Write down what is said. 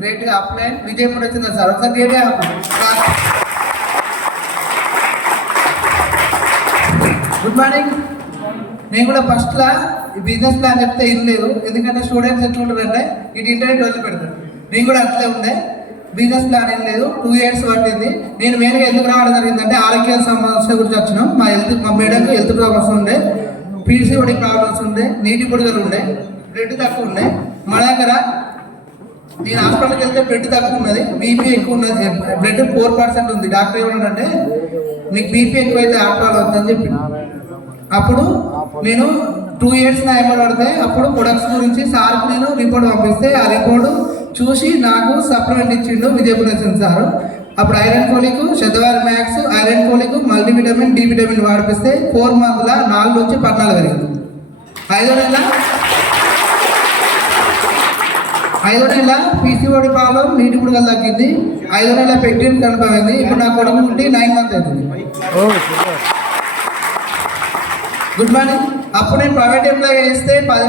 Great గా upline విజయం కూడా వచ్చింది సార్. ఒకసారి గ్రేట్ గా గుడ్ మార్నింగ్. నేను కూడా ఫస్ట్ లా ఈ బిజినెస్ ప్లాన్ చెప్తే ఏం లేదు, ఎందుకంటే స్టూడెంట్స్ ఎట్లా ఉంటారంటే ఇటు ఇంటర్నెట్ వదిలి పెడతారు. నేను కూడా అట్లే ఉండే, బిజినెస్ ప్లాన్ ఏం లేదు. 2 years పట్టింది. నేను మెయిన్గా ఎందుకు రావడం జరిగిందంటే ఆరోగ్య సమస్య గురించి వచ్చినాం. మా మేడంకి హెల్త్ ప్రాబ్లమ్స్ ఉండే, పీసీఓడి ప్రాబ్లమ్స్ ఉండే, నీటి పొడుగులు ఉండే, బ్లడ్ తక్కువ ఉండే. మా దగ్గర నేను హాస్పిటల్కి వెళ్తే బ్లడ్ తక్కువ ఉన్నది, బీపీ ఎక్కువ ఉన్నది, బ్లడ్ 4% ఉంది. డాక్టర్ ఏమన్నాడంటే మీకు బీపీ ఎక్కువైతే హాస్పిటల్ వద్దని చెప్పి, అప్పుడు నేను 2 years నా ఏమో పడితే అప్పుడు ప్రొడక్ట్స్ గురించి సార్కి నేను రిపోర్ట్ పంపిస్తే ఆ రిపోర్ట్ చూసి నాకు సప్లిమెంట్ ఇచ్చిండు విజయపురం సార్. అప్పుడు iron folic, Shatavari max, iron folic, multivitamin, D vitamin వాడిపిస్తే 4 months 4 నుంచి 14 పెరిగింది. 5వ నెల పీసీఓడి ప్రాబ్లం నీటి కూడా తగ్గింది. 5వ నెల ప్రెగ్నెంట్ కన్ఫర్మ్ అయింది. ఇప్పుడు నా కొడుకు నుండి 9 months అవుతుంది. Good morning. అప్పుడు నేను ప్రైవేట్ ఎంప్లాయ్ చేస్తే